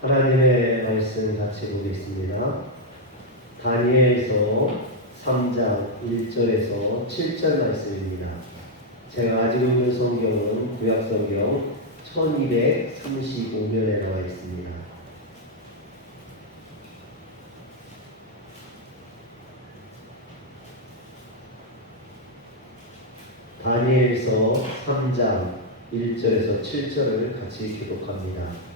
하나님의 말씀 같이 보겠습니다. 다니엘서 3장 1절에서 7절 말씀입니다. 제가 가지고 있는 성경은 구약성경 1235면에 나와 있습니다. 다니엘서 3장 1절에서 7절을 같이 기록합니다.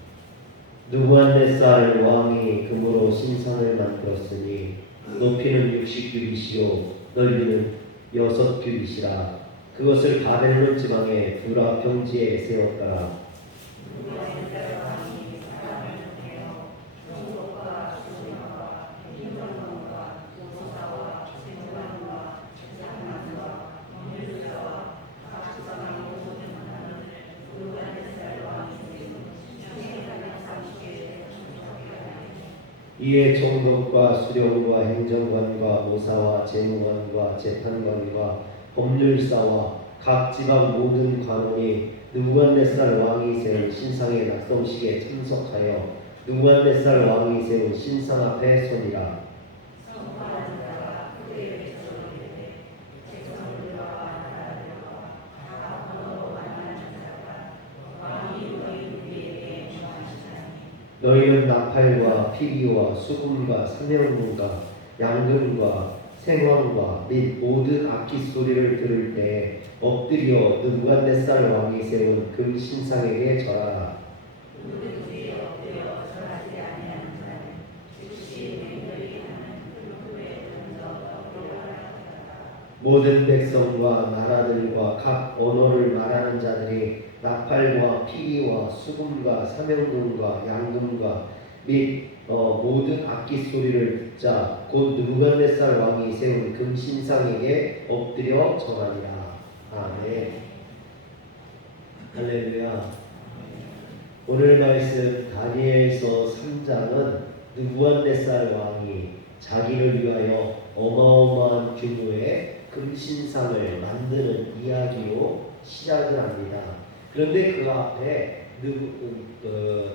느부갓네살 왕이 금으로 신상을 만들었으니 높이는 60규빗이요 넓이는 6규빗이라. 그것을 바벨론 지방의 두라 평지에 세웠더라. 이에 총독과 수령과 행정관과 모사와 재무관과 재판관과 법률사와 각 지방 모든 관원이 느부갓네살 왕이 세운 신상의 낙성식에 참석하여 느부갓네살 왕이 세운 신상 앞에 서니라. 너희는 나팔과 피리와 수금과 사명문과 양금과 생황과 및 모든 악기 소리를 들을 때 엎드려 느부갓네살 왕이 세운 금 신상에게 절하라. 모든 백성과 나라들과 각 언어를 말하는 자들이 나팔과 피리와 수금과 사명금과 양금과 및 모든 악기 소리를 듣자 곧 느부갓네살 왕이 세운 금 신상에게 엎드려 절하니라. 아멘. 할렐루야. 오늘 말씀 다니엘서 3장은 느부갓네살 왕이 자기를 위하여 어마어마한 규모의 금신상을 만드는 이야기로 시작을 합니다. 그런데 그 앞에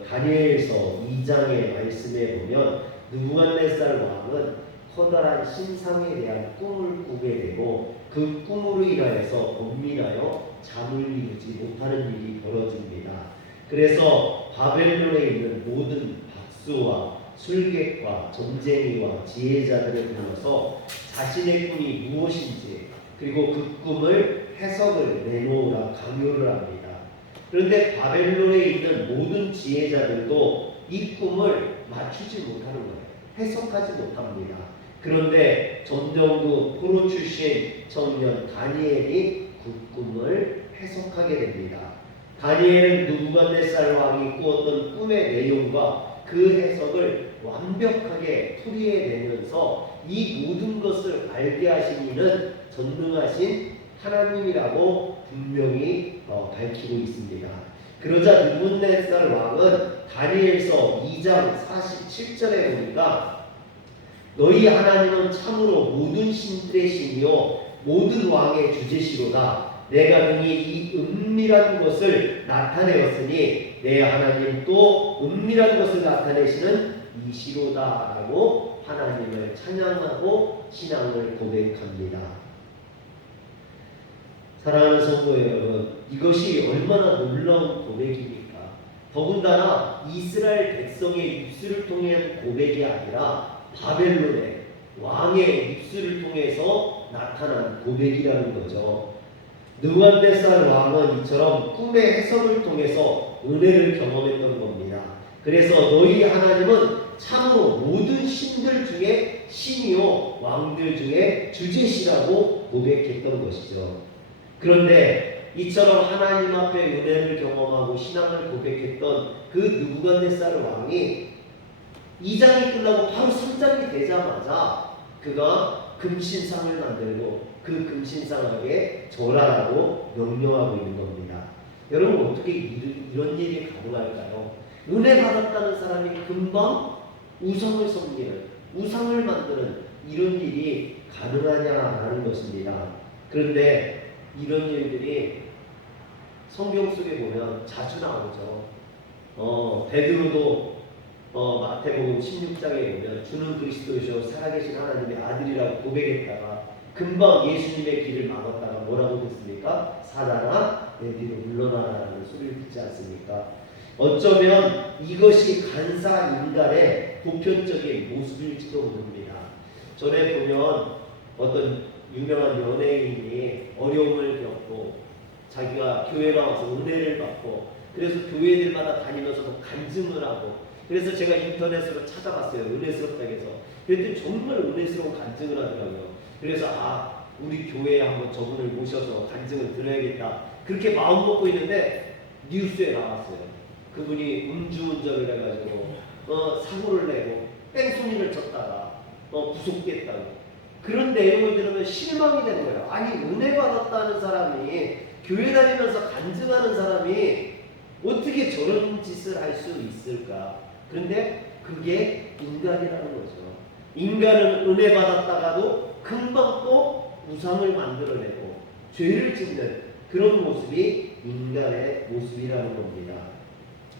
다니엘서 2장의 말씀에 보면 느부갓네살 왕은 커다란 신상에 대한 꿈을 꾸게 되고 그 꿈으로 인하여서 범민하여 잠을 이루지 못하는 일이 벌어집니다. 그래서 바벨론에 있는 모든 박수와 술객과 점쟁이와 지혜자들을 불러서 자신의 꿈이 무엇인지 그리고 그 꿈을 해석을 내놓으라 강요를 합니다. 그런데 바벨론에 있는 모든 지혜자들도 이 꿈을 맞추지 못하는 거예요. 해석하지 못합니다. 그런데 점정도 포로 출신 청년 다니엘이 그 꿈을 해석하게 됩니다. 다니엘은 느부갓네살 왕이 꾸었던 꿈의 내용과 그 해석을 완벽하게 풀이해내면서 이 모든 것을 알게 하신 이는 전능하신 하나님이라고 분명히 밝히고 있습니다. 그러자 느부갓네살 왕은 다니엘서 2장 47절에 보니까 너희 하나님은 참으로 모든 신들의 신이요 모든 왕의 주제시로다. 내가 능히 이 은밀한 것을 나타내었으니 내 하나님 또 은밀한 것을 나타내시는 이시로다 라고 하나님을 찬양하고 신앙을 고백합니다. 사랑하는 성도 여러분, 이것이 얼마나 놀라운 고백입니까? 더군다나 이스라엘 백성의 입술을 통한 고백이 아니라 바벨론의 왕의 입술을 통해서 나타난 고백이라는 거죠. 느부갓네살 왕은 이처럼 꿈의 해석을 통해서 은혜를 경험했던 겁니다. 그래서 너희 하나님은 참으로 모든 신들 중에 신이요 왕들 중에 주제시라고 고백했던 것이죠. 그런데 이처럼 하나님 앞에 은혜를 경험하고 신앙을 고백했던 그 느부갓네살 왕이 2장이 끝나고 바로 3장이 되자마자 그가 금신상을 만들고 그 금신상에게 절하라고 명령하고 있는 겁니다. 여러분 어떻게 이런 일이 가능할까요? 은혜 받았다는 사람이 금방 우상을 섬기는, 우상을 만드는 이런 일이 가능하냐라는 것입니다. 그런데 이런 일들이 성경 속에 보면 자주 나오죠. 베드로도 마태복음 16장에 보면 주는 그리스도이시오 살아계신 하나님의 아들이라고 고백했다가 금방 예수님의 길을 막았다가 뭐라고 됐습니까? 사단아 내 뒤로 물러나라는 소리를 듣지 않습니까? 어쩌면 이것이 간사 인간의 보편적인 모습일지도 모릅니다. 전에 보면 어떤 유명한 연예인이 어려움을 겪고 자기가 교회 나와서 은혜를 받고 그래서 교회들마다 다니면서 간증을 하고 그래서 제가 인터넷으로 찾아봤어요. 은혜스럽다고 해서. 그랬더니 정말 은혜스러운 간증을 하더라고요. 그래서 우리 교회에 한번 저분을 모셔서 간증을 들어야겠다. 그렇게 마음 먹고 있는데 뉴스에 나왔어요. 그분이 음주운전을 해가지고 사고를 내고 뺑소니를 쳤다가 구속됐다고. 그런 내용을 들으면 실망이 되는 거예요. 아니 은혜 받았다는 사람이 교회 다니면서 간증하는 사람이 어떻게 저런 짓을 할 수 있을까? 그런데 그게 인간이라는 거죠. 인간은 은혜 받았다가도 금방 또 우상을 만들어내고 죄를 짓는 그런 모습이 인간의 모습이라는 겁니다.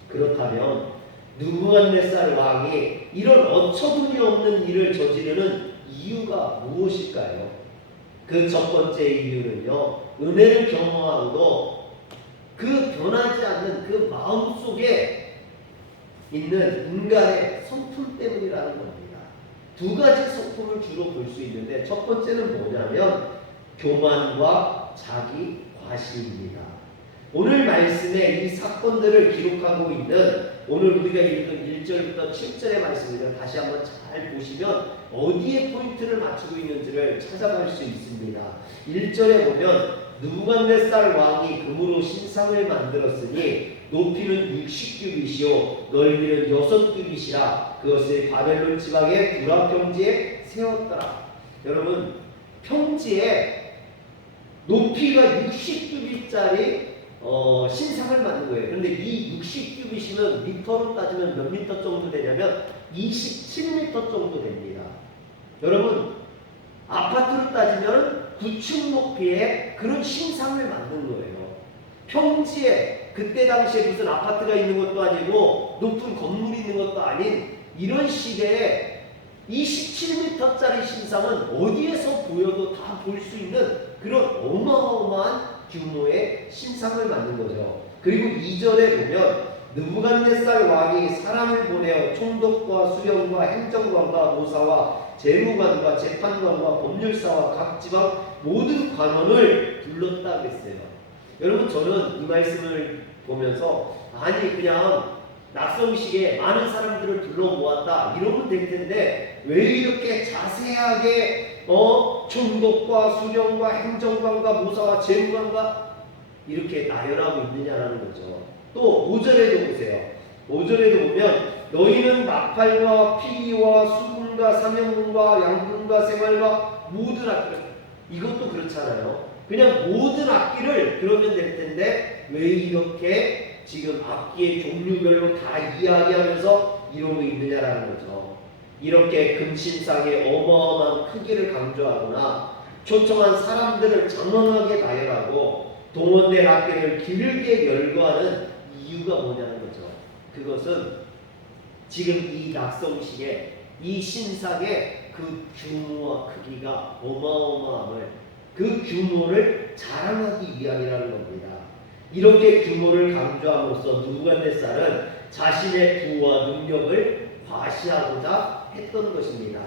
그렇다면 느부갓네살 왕이 이런 어처구니 없는 일을 저지르는 이유가 무엇일까요? 그 첫 번째 이유는요, 은혜를 경험하고도 그 변하지 않는 그 마음 속에 있는 인간의 성품 때문이라는 겁니다. 두 가지 성품을 주로 볼 수 있는데 첫 번째는 뭐냐면 교만과 자기 과시입니다. 오늘 말씀에 이 사건들을 기록하고 있는 오늘 우리가 읽은 1절부터 7절의 말씀을 다시 한번 잘 보시면 어디에 포인트를 맞추고 있는지를 찾아볼 수 있습니다. 1절에 보면 느부갓네살 왕이 금으로 신상을 만들었으니 높이는 60규빗이요 넓이는 6규빗이라 그것을 바벨론 지방의 두라 평지에 세웠더라. 여러분 평지에 높이가 60규빗짜리 신상을 만든 거예요. 그런데 이 60규빗이면 미터로 따지면 몇 미터 정도 되냐면 27미터 정도 됩니다. 여러분 아파트로 따지면 9층 높이의 그런 신상을 만든 거예요. 평지에 그때 당시에 무슨 아파트가 있는 것도 아니고 높은 건물이 있는 것도 아닌 이런 시대에 27m짜리 신상은 어디에서 보여도 다 볼 수 있는 그런 어마어마한 규모의 신상을 만든 거죠. 그리고 2절에 보면 느부갓네살 왕이 사람을 보내어 총독과 수령과 행정관과 모사와 재무관과 재판관과 법률사와 각 지방 모든 관원을 불렀다 그랬어요. 여러분 저는 이 말씀을 보면서 아니 그냥 낙성식에 많은 사람들을 불러 모았다 이러면 될 텐데 왜 이렇게 자세하게 총독과 수령과 행정관과 모사와 재무관과 이렇게 나열하고 있느냐라는 거죠. 또 5절에도 보세요. 5절에도 보면 너희는 나팔과 피리와 수금과 사명금과 양금과 생활과 모든 악기를 이것도 그렇잖아요. 그냥 모든 악기를 그러면 될 텐데 왜 이렇게 지금 악기의 종류별로 다 이야기하면서 이러고 있느냐라는 거죠. 이렇게 금신상의 어마어마한 크기를 강조하거나 초청한 사람들을 장엄하게 나열하고 동원된 악기를 길게 열거하는 이유가 뭐냐는 거죠. 그것은 지금 이 낙성식에 이 신상의 그 규모와 크기가 어마어마함을 그 규모를 자랑하기 위함이라는 겁니다. 이렇게 규모를 강조함으로써 느부갓네살은 자신의 부와 능력을 과시하고자 했던 것입니다.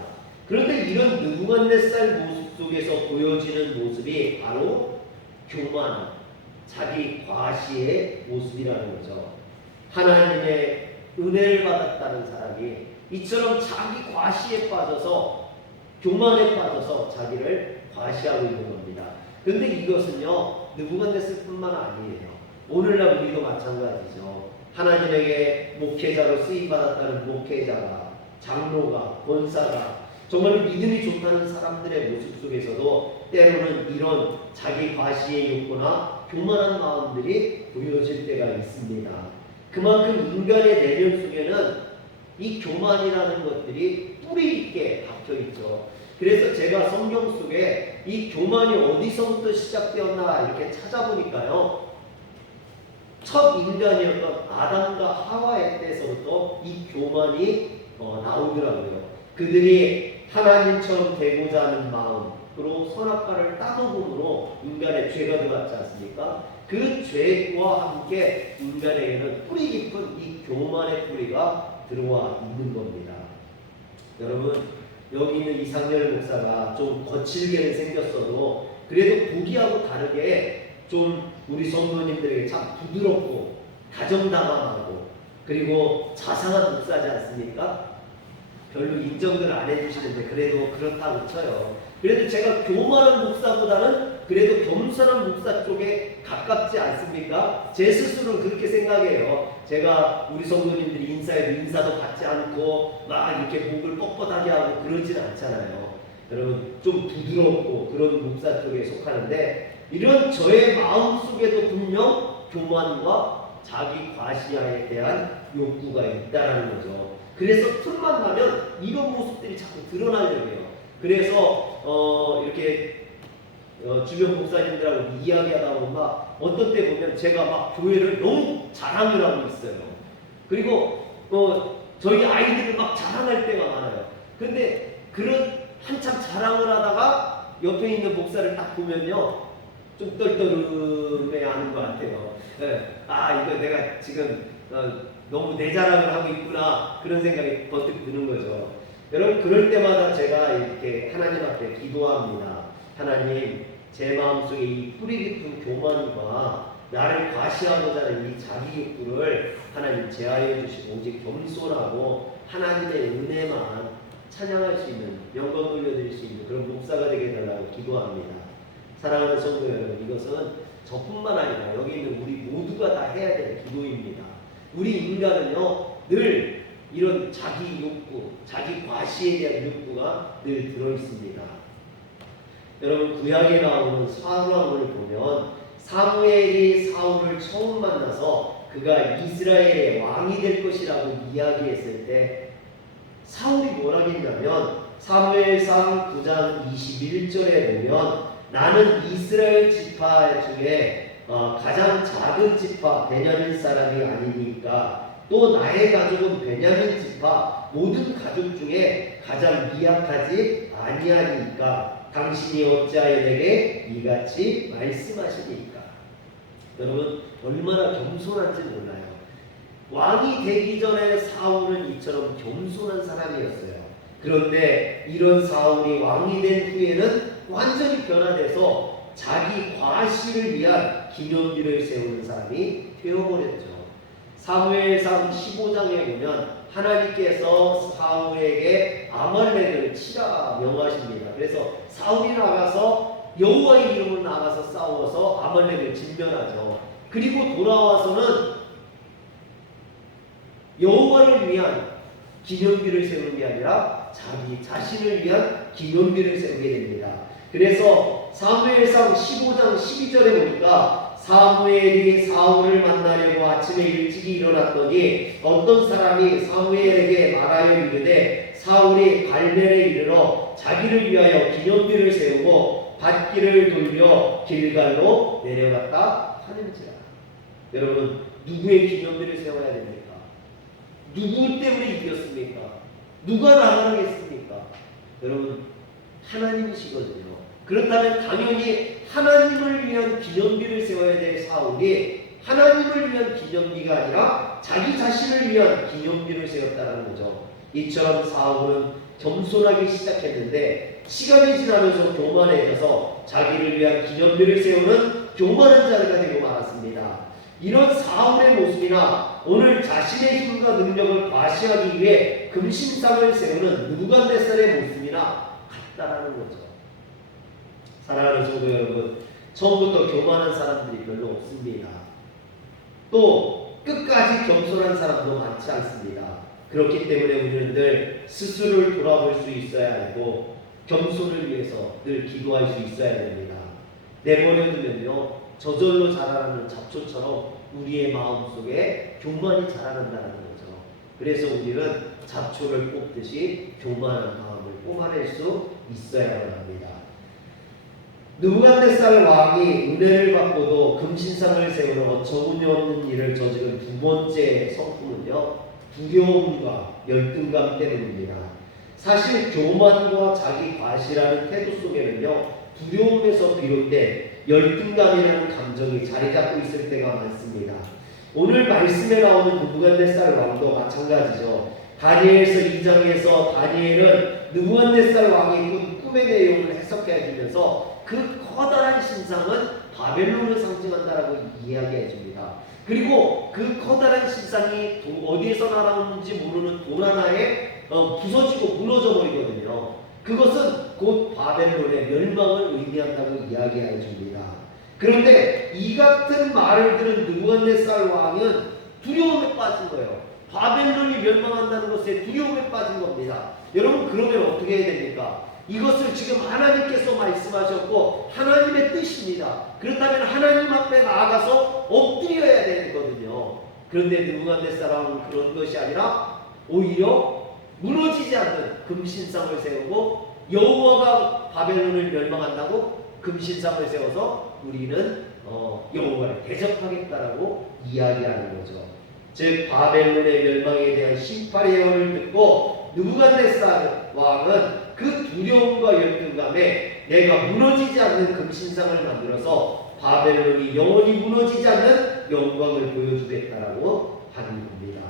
그런데 이런 느부갓네살 모습 속에서 보여지는 모습이 바로 교만, 자기 과시의 모습이라는 거죠. 하나님의 은혜를 받았다는 사람이 이처럼 자기 과시에 빠져서 교만에 빠져서 자기를 과시하고 있는 겁니다. 그런데 이것은요 느부갓네살뿐만 아니에요. 오늘날 우리도 마찬가지죠. 하나님에게 목회자로 쓰임받았다는 목회자가, 장로가, 권사가 정말 믿음이 좋다는 사람들의 모습 속에서도 때로는 이런 자기 과시의 욕구나 교만한 마음들이 보여질 때가 있습니다. 그만큼 인간의 내면 속에는 이 교만이라는 것들이 뿌리 있게 박혀 있죠. 그래서 제가 성경 속에 이 교만이 어디서부터 시작되었나 이렇게 찾아보니까요. 첫 인간이었던 아담과 하와의 때서부터 이 교만이 나오더라고요. 그들이 하나님처럼 되고자 하는 마음으로 선악과를 따먹음으로 인간의 죄가 들어왔지 않습니까? 그 죄와 함께 인간에게는 뿌리 깊은 이 교만의 뿌리가 들어와 있는 겁니다. 여러분, 여기 있는 이상열 목사가 좀 거칠게 생겼어도 그래도 보기하고 다르게 좀 우리 성도님들에게 참 부드럽고 다정다감하고 그리고 자상한 목사지 않습니까? 별로 인정들 안 해주시는데 그래도 그렇다고 쳐요. 그래도 제가 교만한 목사보다는 그래도 겸손한 목사 쪽에 가깝지 않습니까? 제 스스로는 그렇게 생각해요. 제가 우리 성도님들이 인사해도 인사도 받지 않고 막 이렇게 목을 뻣뻣하게 하고 그러진 않잖아요. 여러분, 좀 부드럽고 그런 목사 쪽에 속하는데 이런 저의 마음 속에도 분명 교만과 자기 과시에 대한 욕구가 있다는 거죠. 그래서 틈만 나면 이런 모습들이 자꾸 드러나려고 해요. 그래서 이렇게 주변 목사님들하고 이야기하다 보면 막 어떤 때 보면 제가 막 교회를 너무 자랑을 하고 있어요. 그리고 저희 아이들을 막 자랑할 때가 많아요. 근데 그런 한참 자랑을 하다가 옆에 있는 목사를 딱 보면요, 좀 떨떠름해하는 것 같아요. 네. 아, 이거 내가 지금 너무 내 자랑을 하고 있구나, 그런 생각이 번뜩 드는 거죠. 여러분, 그럴 때마다 제가 이렇게 하나님 앞에 기도합니다. 하나님, 제 마음속에 이 뿌리 깊은 교만과 나를 과시하고자 하는 이 자기 욕구를 하나님 제하여 주시고 오직 겸손하고 하나님의 은혜만 찬양할 수 있는, 영광 돌려드릴 수 있는 그런 목사가 되게 해달라고 기도합니다. 사랑하는 성도 여러분, 이것은 저뿐만 아니라 여기 있는 우리 모두가 다 해야 될 기도입니다. 우리 인간은요, 늘 이런 자기 욕구, 자기 과시에 대한 욕구가 늘 들어있습니다. 여러분, 구약에 나오는 사울왕을 보면 사무엘이 사울을 처음 만나서 그가 이스라엘의 왕이 될 것이라고 이야기했을 때 사울이 뭐라 했냐면 사무엘상 9장 21절에 보면 나는 이스라엘 지파 중에 가장 작은 지파 베냐민 사람이 아니니까 또 나의 가족은 베냐민 지파 모든 가족 중에 가장 미약하지 아니하니까 당신이 어찌하여 내게 이같이 말씀하시니까. 여러분, 얼마나 겸손한지 몰라요. 왕이 되기 전에 사울은 이처럼 겸손한 사람이었어요. 그런데 이런 사울이 왕이 된 후에는 완전히 변화돼서 자기 과시를 위한 기념비를 세우는 사람이 되어버렸죠. 사무엘상 15장에 보면 하나님께서 사울에게 아말렉을 치라 명하십니다. 그래서 사울이 나가서 여호와의 이름으로 나가서 싸워서 아말렉을 진멸하죠. 그리고 돌아와서는 여호와를 위한 기념비를 세우는 게 아니라 자기 자신을 위한 기념비를 세우게 됩니다. 그래서 사무엘상 15장 12절에 보니까 사무엘이 사울을 만나려고 아침에 일찍이 일어났더니 어떤 사람이 사무엘에게 말하여 이르되 사울이 갈멜에 이르러 자기를 위하여 기념비를 세우고 밭길을 돌려 길갈로 내려갔다 하는지라. 여러분, 누구의 기념비를 세워야 됩니까? 누구 때문에 이겼습니까? 누가 나가겠습니까? 여러분, 하나님이시거든요. 그렇다면 당연히 하나님을 위한 기념비를 세워야 될 사울이 하나님을 위한 기념비가 아니라 자기 자신을 위한 기념비를 세웠다는 거죠. 이처럼 사울은 겸손하게 시작했는데 시간이 지나면서 교만해져서 자기를 위한 기념비를 세우는 교만한 자가 되고 말았습니다. 이런 사울의 모습이나 오늘 자신의 힘과 능력을 과시하기 위해 금신상을 세우는 느부갓네살의 모습이나 같다라는 거죠. 사랑하는 성도 여러분, 처음부터 교만한 사람들이 별로 없습니다. 또 끝까지 겸손한 사람도 많지 않습니다. 그렇기 때문에 우리는 늘 스스로를 돌아볼 수 있어야 하고 겸손을 위해서 늘 기도할 수 있어야 됩니다. 내버려두면요, 저절로 자라나는 잡초처럼 우리의 마음속에 교만이 자라난다는 거죠. 그래서 우리는 잡초를 뽑듯이 교만한 마음을 뽑아낼 수 있어야만 합니다. 느부갓네살 왕이 은혜를 받고도 금신상을 세우는 어처구니 없는 일을 저지른 두 번째 성품은요, 두려움과 열등감 때문입니다. 사실 교만과 자기 과시라는 태도 속에는요, 두려움에서 비롯된 열등감이라는 감정이 자리 잡고 있을 때가 많습니다. 오늘 말씀에 나오는 느부갓네살 왕도 마찬가지죠. 다니엘서 2장에서 다니엘은 느부갓네살 왕이 꾼 꿈의 내용을 해석해 주면서 그 커다란 신상은 바벨론을 상징한다라고 이야기해 줍니다. 그리고 그 커다란 신상이 어디에서 날아오는지 모르는 돌 하나에 부서지고 무너져 버리거든요. 그것은 곧 바벨론의 멸망을 의미한다고 이야기해 줍니다. 그런데 이 같은 말을 들은 느부갓네살 왕은 두려움에 빠진 거예요. 바벨론이 멸망한다는 것에 두려움에 빠진 겁니다. 여러분, 그러면 어떻게 해야 됩니까? 이것을 지금 하나님께서 말씀하셨고 하나님의 뜻입니다. 그렇다면 하나님 앞에 나아가서 엎드려야 되거든요. 그런데 느부갓네살 왕은 그런 것이 아니라 오히려 무너지지 않는 금신상을 세우고, 여호와가 바벨론을 멸망한다고 금신상을 세워서 우리는 여호와를 대적하겠다라고 이야기하는 거죠. 즉 바벨론의 멸망에 대한 심판의 예언을 듣고 느부갓네살 왕은 그 두려움과 열등감에 내가 무너지지 않는 금신상을 만들어서 바벨론이 영원히 무너지지 않는 영광을 보여주겠다라고 하는 겁니다.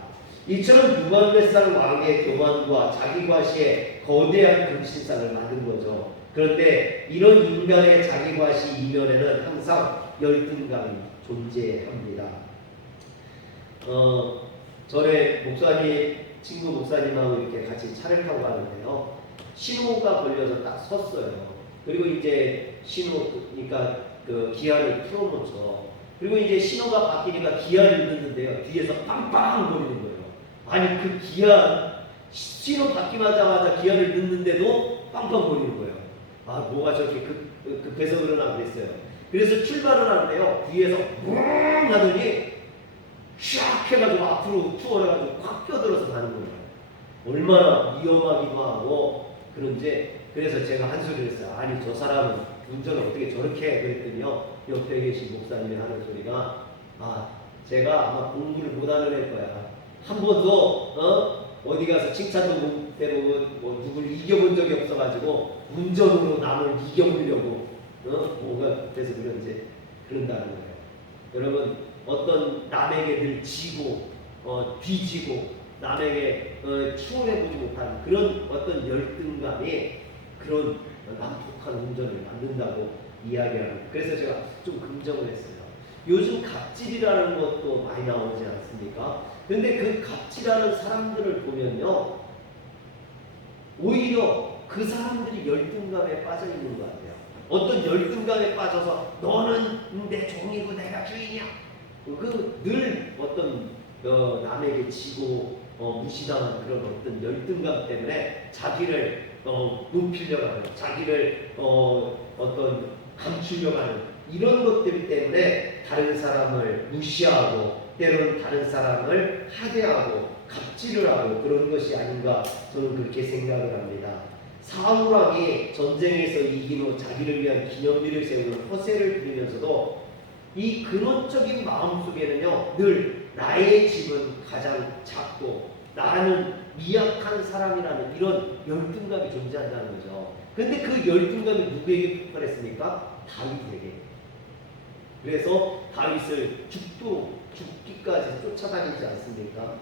이처럼 느부갓네살 왕의 교만과 자기 과시에 거대한 금신상을 만든 거죠. 그런데 이런 인간의 자기 과시 이면에는 항상 열등감이 존재합니다. 전에 친구 목사님하고 이렇게 같이 차를 타고 가는데요, 신호가 걸려서 딱 섰어요. 그리고 이제 그러니까 그 기아를 풀어놓죠. 그리고 이제 신호가 바뀌니까 기아를 넣는데요, 뒤에서 빵빵 거리는 거예요. 아니, 그 기아 신호 바뀌자마자 기아를 넣는데도 빵빵 거리는 거예요. 아, 뭐가 저렇게 급해서 그러나 그랬어요. 그래서 출발을 하는데요, 뒤에서 뭉 하더니 샥 해가지고 앞으로 투어해가지고 확 껴들어서 가는 거예요. 얼마나 위험하기도 하고 그런지. 그래서 제가 한 소리를 했어요. 아니, 저 사람은 운전을 어떻게 저렇게 해? 그랬더니요, 옆에 계신 목사님이 하는 소리가, 제가 아마 공부를 못하는 애 거야. 한 번도 어디 가서 칭찬도 못 해보고 누굴 이겨본 적이 없어가지고 운전으로 남을 이겨보려고 뭐가 돼서 그런지 그런다는 거예요. 여러분, 어떤 남에게 늘 지고 뒤지고 남에게 추월해보지 못하는 그런 어떤 열등감이 그런 난폭한 운전을 만든다고 이야기하는. 그래서 제가 좀 긍정을 했어요. 요즘 갑질이라는 것도 많이 나오지 않습니까? 근데 그 갑질하는 사람들을 보면요, 오히려 그 사람들이 열등감에 빠져 있는 것 같아요. 어떤 열등감에 빠져서 너는 내 종이고 내가 주인이야. 늘 어떤 남에게 지고 무시당한 그런 어떤 열등감 때문에 자기를 높이려고 하는, 자기를 어떤 감추려고 하는 이런 것들 때문에 다른 사람을 무시하고 때로는 다른 사람을 하대하고 갑질을 하고 그런 것이 아닌가, 저는 그렇게 생각을 합니다. 사울 왕이 전쟁에서 이긴 후 자기를 위한 기념비를 세우는 허세를 부리면서도 이 근원적인 마음 속에는요, 늘 나의 집은 가장 작고 나는 미약한 사람이라는 이런 열등감이 존재한다는 거죠. 근데 그 열등감이 누구에게 폭발했습니까? 다윗에게. 그래서 다윗을 죽기까지 쫓아다니지 않습니까?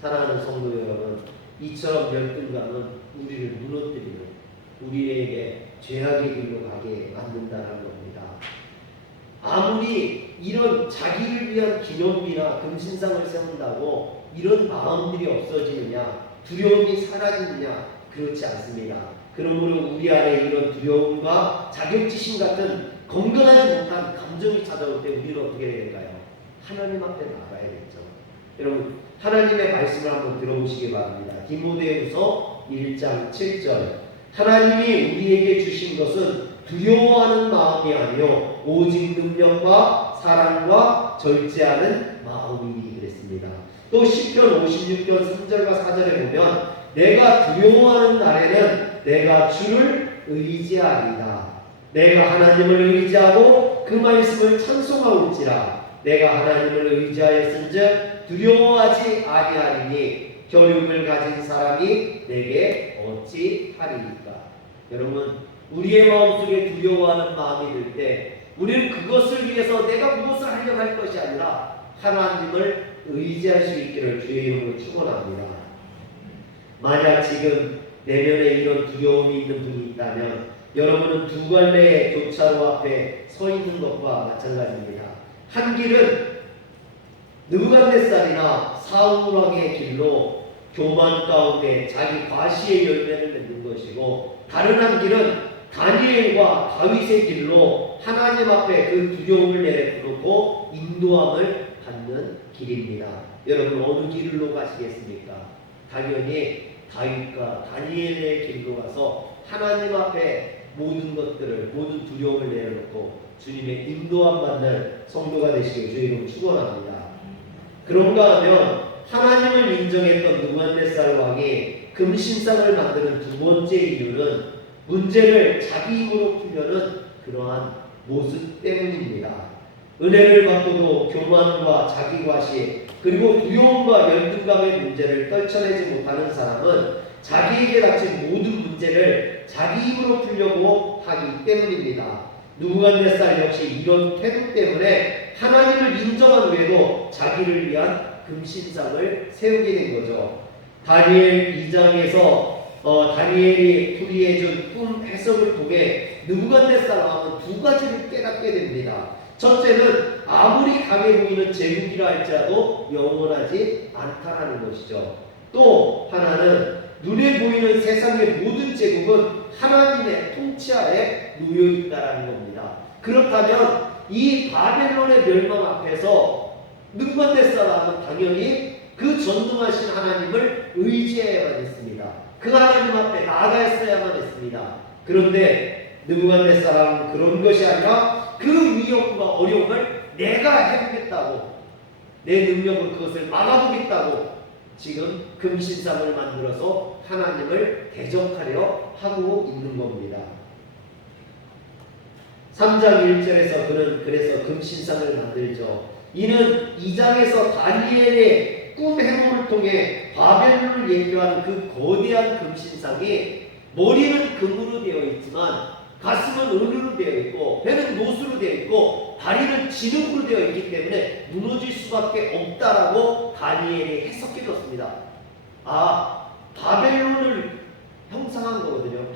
사랑하는 성도 여러분, 이처럼 열등감은 우리를 무너뜨리는, 우리에게 죄악의 길로 가게 만든다는 겁니다. 아무리 이런 자기를 위한 기념비나 금신상을 세운다고 이런 마음들이 없어지느냐, 두려움이 사라지느냐, 그렇지 않습니다. 그러므로 우리 안에 이런 두려움과 자격지심 같은 건강하지 못한 감정이 찾아올 때 우리는 어떻게 해야 될까요? 하나님 앞에 나가야겠죠. 여러분, 하나님의 말씀을 한번 들어보시기 바랍니다. 디모데후서 1장 7절. 하나님이 우리에게 주신 것은 두려워하는 마음이 아니요 오직 능력과 사랑과 절제하는 마음이니 그랬습니다. 또 시편 56편 3절과 4절에 보면 내가 두려워하는 날에는 내가 주를 의지하리이다. 내가 하나님을 의지하고 그 말씀을 찬송하올지라. 내가 하나님을 의지하였은즉 두려워하지 아니하리니 교육을 가진 사람이 내게 어찌 하리이까. 여러분, 우리의 마음속에 두려워하는 마음이 들 때 우리는 그것을 위해서 내가 무엇을 하려고 할 것이 아니라 하나님을 의지할 수 있기를 주의 이름으로 축원합니다. 만약 지금 내면에 이런 두려움이 있는 분이 있다면 여러분은 두 갈래의 교차로 앞에 서 있는 것과 마찬가지입니다. 한 길은 느부갓네살이나 사울 왕의 길로 교만 가운데 자기 과시의 열매를 맺는 것이고, 다른 한 길은 다니엘과 다윗의 길로 하나님 앞에 그 두려움을 내려놓고 인도함을 받는 길입니다. 여러분, 어느 길로 가시겠습니까? 당연히 다윗과 다니엘의 길로 가서 하나님 앞에 모든 것들을, 모든 두려움을 내려놓고 주님의 인도함 받는 성도가 되시길 주의 이름으로 축원합니다. 그런가 하면 하나님을 인정했던 느부갓네살 왕이 금신상을 만드는 두 번째 이유는 문제를 자기 힘으로 풀려는 그러한 모습 때문입니다. 은혜를 받고도 교만과 자기과시 그리고 두려움과 열등감의 문제를 떨쳐내지 못하는 사람은 자기에게 닥친 모든 문제를 자기 힘으로 풀려고 하기 때문입니다. 느부갓네살 역시 이런 태도 때문에 하나님을 인정한 후에도 자기를 위한 금신상을 세우게 된 거죠. 다니엘 2장에서 다니엘이 풀이해준 꿈 해석을 통해 느부갓네살 왕은 두 가지를 깨닫게 됩니다. 첫째는 아무리 강해 보이는 제국이라 할지라도 영원하지 않다라는 것이죠. 또 하나는 눈에 보이는 세상의 모든 제국은 하나님의 통치하에 놓여 있다라는 겁니다. 그렇다면 이 바벨론의 멸망 앞에서 느부갓네살 왕은 당연히 그 전능하신 하나님을 의지해야만 했습니다. 그 하나님 앞에 나아갔어야만 했습니다. 그런데 느부갓네살 왕은 그런 것이 아니라 그 위협과 어려움을 내가 해보겠다고, 내 능력으로 그것을 막아보겠다고 지금 금신상을 만들어서 하나님을 대적하려 하고 있는 겁니다. 3장 1절에서 그는 그래서 금신상을 만들죠. 이는 2장에서 다니엘의 꿈 해몽을 통해 바벨론을 얘기하는 그 거대한 금신상이 머리는 금으로 되어 있지만 가슴은 은으로 되어 있고 배는 노수로 되어 있고 다리는 진흙으로 되어 있기 때문에 무너질 수밖에 없다라고 다니엘이 해석해 줬습니다. 바벨론을 형상한 거거든요.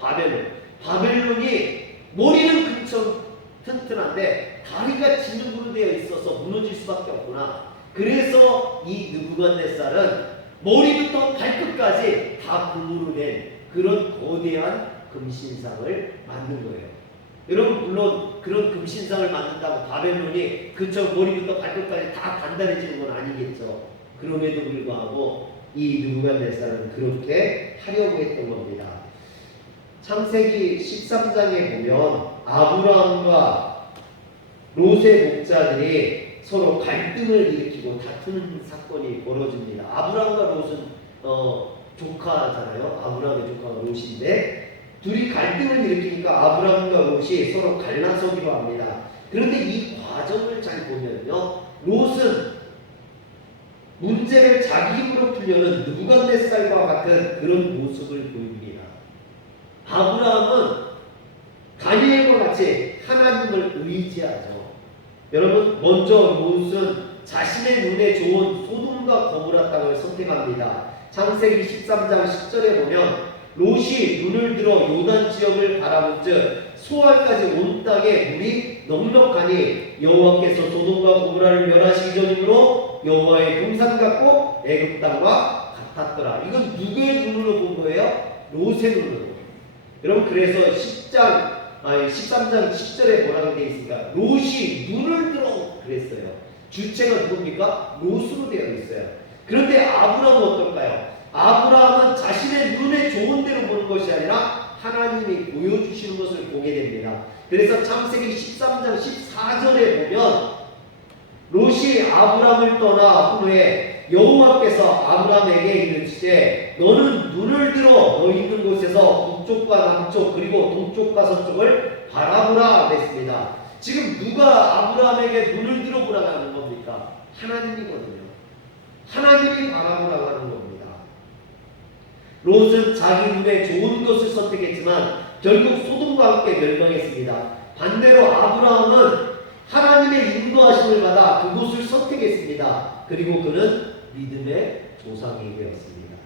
바벨론이 머리는 금처럼 튼튼한데 다리가 진흙으로 되어 있어서 무너질 수밖에 없구나. 그래서 이 느부갓네살은 머리부터 발끝까지 다 금으로 된 그런 거대한 금신상을 만든 거예요. 여러분, 물론 그런 금신상을 만든다고 바벨론이 그처럼 머리부터 발끝까지 다 단단해지는 건 아니겠죠. 그럼에도 불구하고 이 느부갓네살은 그렇게 하려고 했던 겁니다. 창세기 13장에 보면 아브라함과 롯의 목자들이 서로 갈등을 일으키고 다투는 사건이 벌어집니다. 아브라함과 롯은 조카잖아요. 아브라함의 조카가 롯인데 둘이 갈등을 일으키니까 아브라함과 롯이 서로 갈라서기로 합니다. 그런데 이 과정을 잘 보면요, 롯은 문제를 자기 힘으로 풀려는 느부갓네살과 같은 그런 모습을 보입니다. 아브라함은 다니엘과 같이 하나님을 의지하죠. 여러분, 먼저 롯은 자신의 눈에 좋은 소돔과 고모라 땅을 선택합니다. 창세기 13장 10절에 보면 롯이 눈을 들어 요단 지역을 바라본즉 소알까지 온 땅에 물이 넉넉하니 여호와께서 소돔과 고모라를 멸하시기 전이므로 여호와의 동산 같고 애굽 땅과 같았더라. 이건 누구의 눈으로 본 거예요? 롯의 눈으로. 여러분, 그래서 13장 10절에 뭐라고 되어 있습니까? 롯이 눈을 들어 그랬어요. 주체가 누굽니까? 롯으로 되어 있어요. 그런데 아브라함은 어떨까요? 아브라함은 자신의 눈에 좋은 대로 보는 것이 아니라 하나님이 보여주시는 것을 보게 됩니다. 그래서 창세기 13장 14절에 보면 롯이 아브라함을 떠나 후에 여호와께서 아브라함에게 이르시되 너는 눈을 들어 너 있는 곳에서 북쪽과 남쪽 그리고 동쪽과 서쪽을 바라보라 그랬습니다. 지금 누가 아브라함에게 눈을 들어보라고 하는 겁니까? 하나님이거든요. 하나님이 바라보라고 하는 겁니다. 롯은 자기 눈에 좋은 것을 선택했지만 결국 소돔과 함께 멸망했습니다. 반대로 아브라함은 하나님의 인도하심을 받아 그곳을 선택했습니다. 그리고 그는 믿음의 조상이 되었습니다.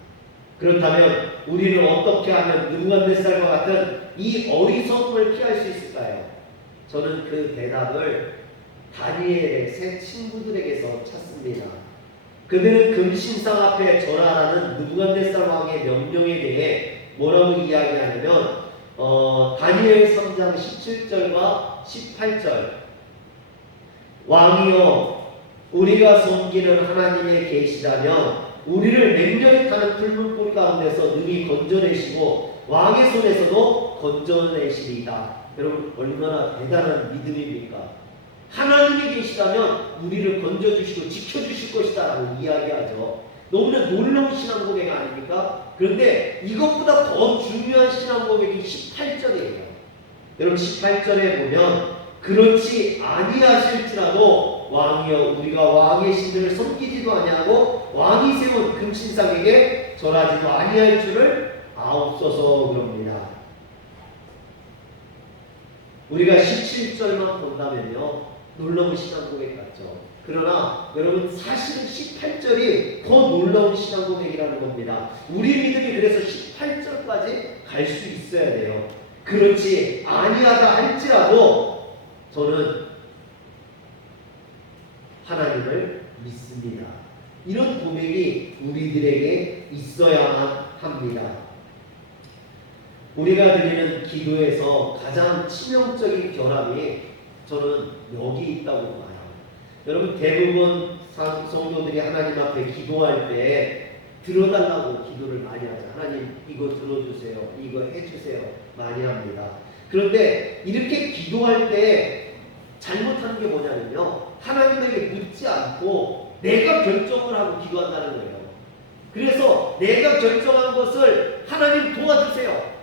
그렇다면 우리는 어떻게 하면 느부갓네살과 같은 이 어리석음을 피할 수 있을까요? 저는 그 대답을 다니엘의 세 친구들에게서 찾습니다. 그들은 금신상 앞에 절하라는 느부갓네살 왕의 명령에 대해 뭐라고 이야기하냐면 다니엘 3장 17절과 18절 왕이여 우리가 섬기는 하나님의 계시라면 우리를 맹렬히 타는 풀물불 가운데서 능히 건져내시고 왕의 손에서도 건져내시리이다. 여러분 얼마나 대단한 믿음입니까? 하나님이 계시다면 우리를 건져주시고 지켜주실 것이다 라고 이야기하죠. 너무나 놀라운 신앙 고백 아닙니까? 그런데 이것보다 더 중요한 신앙 고백이 18절이에요. 여러분 18절에 보면 그렇지 아니하실지라도 왕이여 우리가 왕의 신들을 섬기지도 아니하고 왕이 세운 금신상에게 절하지도 아니할 줄을 아옵소서 그럽니다. 우리가 17절만 본다면요 놀라운 신앙 고백 같죠. 그러나 여러분 사실은 18절이 더 놀라운 신앙 고백이라는 겁니다. 우리 믿음이 그래서 18절까지 갈 수 있어야 돼요. 그렇지 아니하다 할지라도 저는 하나님을 믿습니다. 이런 고백이 우리들에게 있어야만 합니다. 우리가 드리는 기도에서 가장 치명적인 결함이 저는 여기 있다고 봐요. 여러분 대부분 성도들이 하나님 앞에 기도할 때 들어달라고 기도를 많이 하죠. 하나님 이거 들어주세요. 이거 해주세요. 많이 합니다. 그런데 이렇게 기도할 때 잘못하는 게 뭐냐면요. 하나님에게 묻지 않고 내가 결정을 하고 기도한다는 거예요. 그래서 내가 결정한 것을 하나님 도와주세요.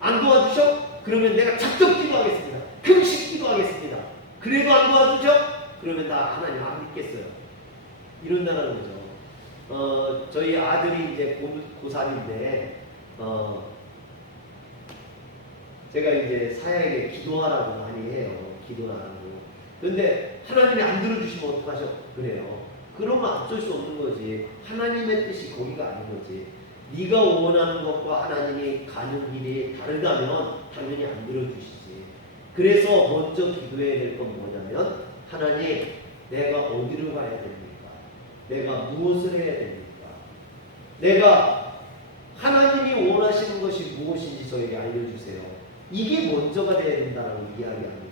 안 도와주셔? 그러면 내가 작정 기도하겠습니다. 금식 기도하겠습니다. 그래도 안 도와주셔? 그러면 나 하나님 안 믿겠어요. 이런다는 거죠. 저희 아들이 이제 고3인데 제가 이제 사야에게 기도하라고 많이 해요. 기도하라고. 그런데 하나님이 안 들어주시면 어떡하셔? 그래요. 그러면 어쩔 수 없는 거지. 하나님의 뜻이 거기가 아닌 거지. 네가 원하는 것과 하나님이 가는 길이 다르다면 당연히 안 들어주시지. 그래서 먼저 기도해야 될 건 뭐냐면 하나님 내가 어디로 가야 됩니까? 내가 무엇을 해야 됩니까? 내가 하나님이 원하시는 것이 무엇인지 저에게 알려주세요. 이게 먼저가 되어야 된다고 이야기합니다.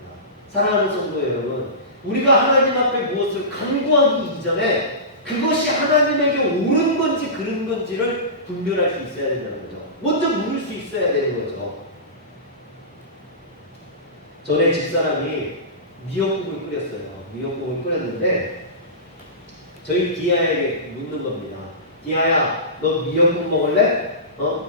사랑하는 성도 여러분, 우리가 하나님 앞에 무엇을 간구하기 이전에 그것이 하나님에게 옳은 건지 그른 건지를 분별할 수 있어야 된다는 거죠. 먼저 물을 수 있어야 되는 거죠. 전에 집사람이 미역국을 끓였어요. 미역국을 끓였는데 저희 디아에게 묻는 겁니다. 디아야, 너 미역국 먹을래?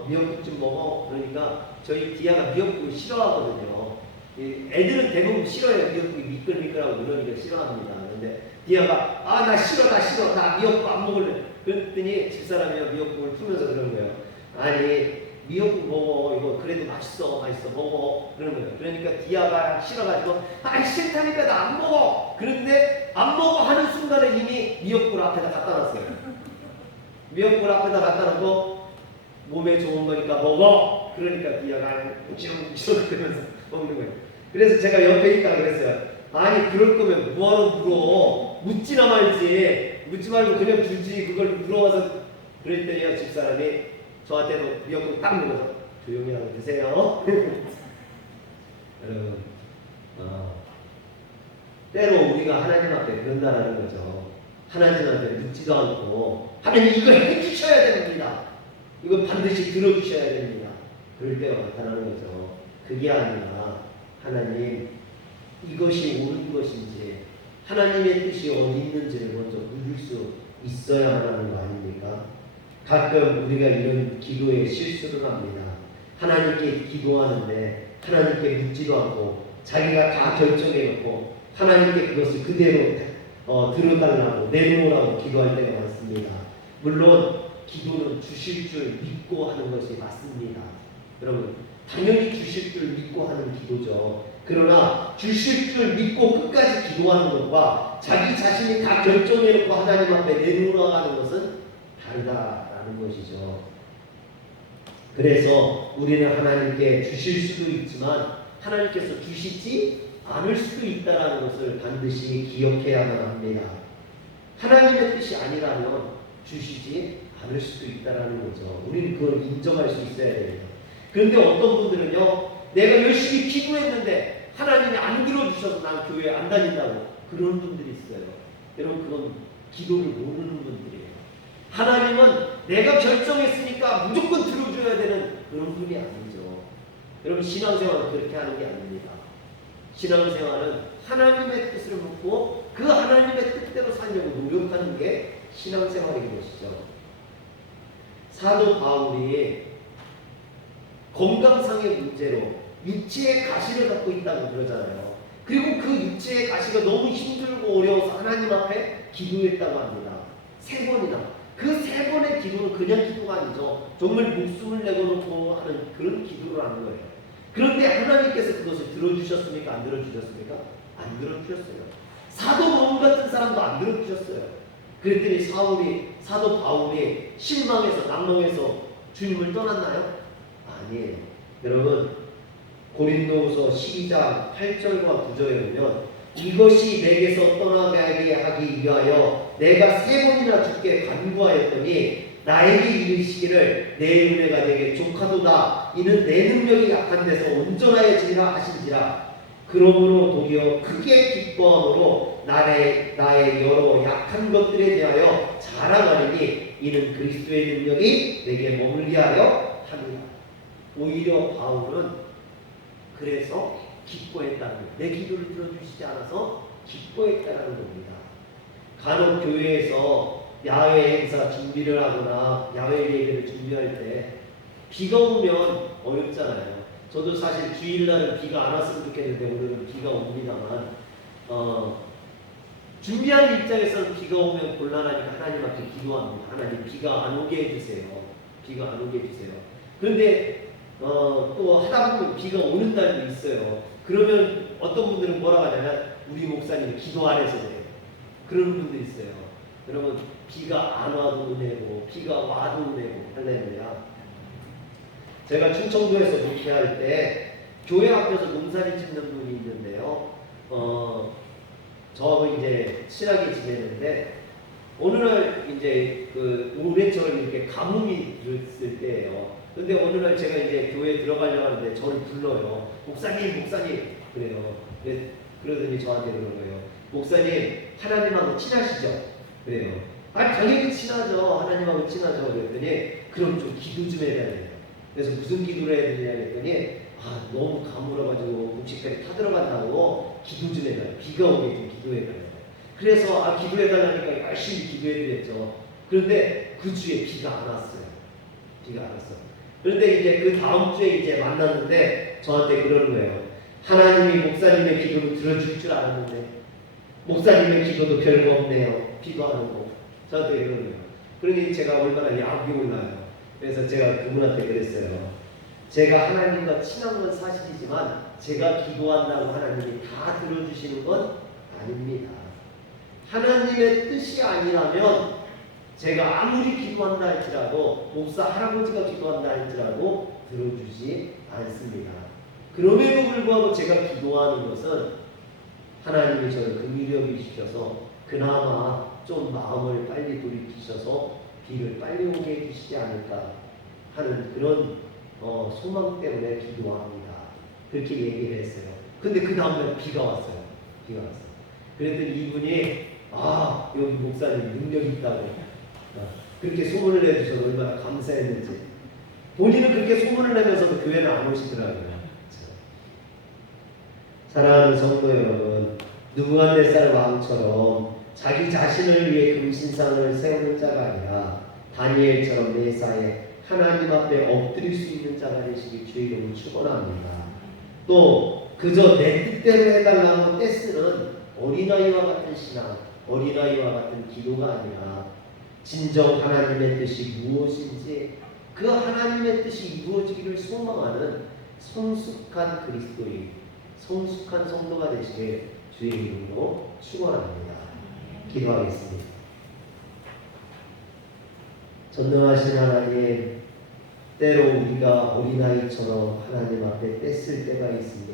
미역국 좀 먹어. 그러니까 저희 디아가 미역국을 싫어하거든요. 애들은 대부분 싫어해요. 미역국이 미끌미끌하고 그러니까 싫어합니다. 그런데 디아가 나 싫어 나 미역국 안 먹을래. 그랬더니 집사람이 미역국을 풀면서 그러는 거예요. 아니 미역국 먹어. 이거 그래도 맛있어 먹어. 그러는 거예요. 그러니까 디아가 싫어가지고 싫다니까 나 안 먹어. 그런데 안 먹어 하는 순간에 이미 미역국을 앞에다 갖다 놨어요. 미역국을 앞에다 갖다 놓고 몸에 좋은 거니까 먹어. 그러니까 디아가 묵시렁 그러면서 먹는 거예요. 그래서 제가 옆에 있다 그랬어요. 아니 그럴 거면 뭐하러 물어. 묻지나 말지. 묻지 말고 그냥 주지. 그걸 물어와서 그랬더니 집사람이 저한테도 미역국 딱 먹어서 조용히 하고 드세요. 여러분 때로 우리가 하나님 앞에 그런다는 거죠. 하나님한테 묻지도 않고 하나님 이걸 해주셔야 됩니다. 이거 반드시 들어주셔야 됩니다. 그럴 때가 나타나는 거죠. 그게 아니라 하나님 이것이 옳은 것인지 하나님의 뜻이 어디 있는지를 먼저 물을 수 있어야만 하는 거 아닙니까? 가끔 우리가 이런 기도에 실수를 합니다. 하나님께 기도하는데 하나님께 묻지도 않고 자기가 다 결정해놓고 하나님께 그것을 그대로 들어달라고 내놓으라고 기도할 때가 많습니다. 물론 기도는 주실 줄 믿고 하는 것이 맞습니다. 여러분 당연히 주실 줄 믿고 하는 기도죠. 그러나 주실 줄 믿고 끝까지 기도하는 것과 자기 자신이 다 결정해놓고 하나님 앞에 내놓으라고 하는 것은 다르다라는 것이죠. 그래서 우리는 하나님께 주실 수도 있지만 하나님께서 주시지 않을 수도 있다는 것을 반드시 기억해야만 합니다. 하나님의 뜻이 아니라면 주시지 않을 수도 있다는 거죠. 우리는 그걸 인정할 수 있어야 됩니다. 그런데 어떤 분들은요, 내가 열심히 기도했는데 하나님이 안 들어주셔서 난 교회 안 다닌다고 그런 분들이 있어요. 여러분 그건 기도를 모르는 분들이에요. 하나님은 내가 결정했으니까 무조건 들어줘야 되는 그런 분이 아니죠. 여러분 신앙생활은 그렇게 하는 게 아닙니다. 신앙생활은 하나님의 뜻을 묻고 그 하나님의 뜻대로 살려고 노력하는 게 신앙생활인 것이죠. 사도 바울이 건강상의 문제로 육체의 가시를 갖고 있다고 그러잖아요. 그리고 그 육체의 가시가 너무 힘들고 어려워서 하나님 앞에 기도했다고 합니다. 3번이나. 그 3번의 기도는 그냥 기도가 아니죠. 정말 목숨을 내걸고 하는 그런 기도를 하는 거예요. 그런데 하나님께서 그것을 들어주셨습니까? 안 들어주셨습니까? 안 들어주셨어요. 사도 바울 같은 사람도 안 들어주셨어요. 그랬더니 사도 바울이 실망해서 낙망해서 주님을 떠났나요? 아니에요. 여러분 고린도후서 12장 8절과 9절에 보면 이것이 내게서 떠나게 하기 위하여 내가 3번이나 주께 간구하였더니 나에게 이르시기를 내 은혜가 내게 족하도다. 이는 내 능력이 약한 데서 온전하여지리라 하신지라. 그러므로 도리어 크게 기뻐함으로 나의 여러 약한 것들에 대하여 자랑하리니 이는 그리스도의 능력이 내게 머물게 하여 합니다. 오히려 바울은 그래서 기뻐했다는 거예요. 내 기도를 들어주시지 않아서 기뻐했다는 겁니다. 간혹 교회에서 야외 행사 준비를 하거나 야외 예배를 준비할 때 비가 오면 어렵잖아요. 저도 사실 주일날은 비가 안 왔으면 좋겠는데 오늘은 비가 옵니다만 준비하는 입장에서는 비가 오면 곤란하니까 하나님 앞에 기도합니다. 하나님 비가 안 오게 해주세요. 비가 안 오게 해주세요. 그런데 또 하다 보면 비가 오는 날도 있어요. 그러면 어떤 분들은 뭐라고 하냐면 우리 목사님이 기도 안 해서 그래요. 그런 분들이 있어요. 여러분 비가 안 와도 은혜고 비가 와도 은혜고 할렐루야. 제가 충청도에서 목회할 때 교회 앞에서 농사를 짓는 분이 있는데요. 저하고 이제 친하게 지내는데 어느 날 이제 그 올해처럼 이렇게 가뭄이 들었을 때예요. 근데 어느 날 제가 이제 교회에 들어가려고 하는데 저를 불러요. 목사님 그래요. 그러더니 저한테 그런 거예요. 목사님 하나님하고 친하시죠? 그래요. 당연히 친하죠. 하나님하고 친하죠. 그랬더니 그럼 좀 기도 좀 해야 돼요. 그래서 무슨 기도를 해야 되냐 그랬더니 너무 가물어가지고 음식까지 타들어간다고 기도 좀 해달라요. 비가 오게 좀 기도해달라요. 그래서 기도해달라니까 열심히 기도해드렸죠. 그런데 그 주에 비가 안 왔어요. 비가 안 왔어요. 그런데 이제 그 다음 주에 이제 만났는데 저한테 그러는 거예요. 하나님이 목사님의 기도를 들어줄 줄 알았는데 목사님의 기도도 별거 없네요. 비도 안 오고. 저한테 이러는 거예요. 그러니 제가 얼마나 약이 올라요. 그래서 제가 그분한테 그랬어요. 제가 하나님과 친한 건 사실이지만 제가 기도한다고 하나님이 다 들어주시는 건 아닙니다. 하나님의 뜻이 아니라면 제가 아무리 기도한다 할지라도 목사 할아버지가 기도한다 할지라도 들어주지 않습니다. 그럼에도 불구하고 제가 기도하는 것은 하나님이 저를 긍휼히 여기시셔서 그나마 좀 마음을 빨리 돌이키셔서 비를 빨리 오게 해주시지 않을까 하는 그런 소망 때문에 기도합니다. 그렇게 얘기를 했어요. 근데 그 다음날 비가 왔어요. 비가 왔어요. 그랬더니 이분이 여기 목사님 능력이 있다고 그렇게 소문을 내주셔서 얼마나 감사했는지. 본인은 그렇게 소문을 내면서도 교회는 안 오시더라고요. 사랑하는 성도 여러분, 느부갓네살 왕처럼 자기 자신을 위해 금신상을 세우는 자가 아니라 다니엘처럼 매사에 하나님 앞에 엎드릴 수 있는 자가 되시길 주의 이름으로 축원합니다. 또 그저 내 뜻대로 해달라고 떼쓰는 어린아이와 같은 신앙, 어린아이와 같은 기도가 아니라 진정 하나님의 뜻이 무엇인지 그 하나님의 뜻이 이루어지기를 소망하는 성숙한 그리스도인, 성숙한 성도가 되시길 주의 이름으로 축원합니다. 기도하겠습니다. 전능하신 하나님, 때로 우리가 어린아이처럼 하나님 앞에 뺐을 때가 있습니다.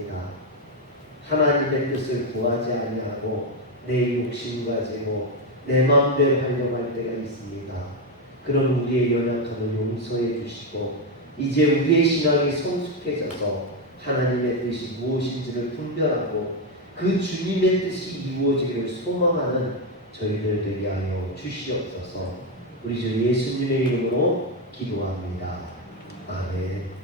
하나님의 뜻을 구하지 아니하고 내 욕심 가지고 내 마음대로 하려고 할 때가 있습니다. 그런 우리의 연약함을 용서해 주시고 이제 우리의 신앙이 성숙해져서 하나님의 뜻이 무엇인지를 분별하고 그 주님의 뜻이 이루어지기를 소망하는 저희들 되게 하여 주시옵소서. 우리 주 예수님의 이름으로 기도합니다. 아멘.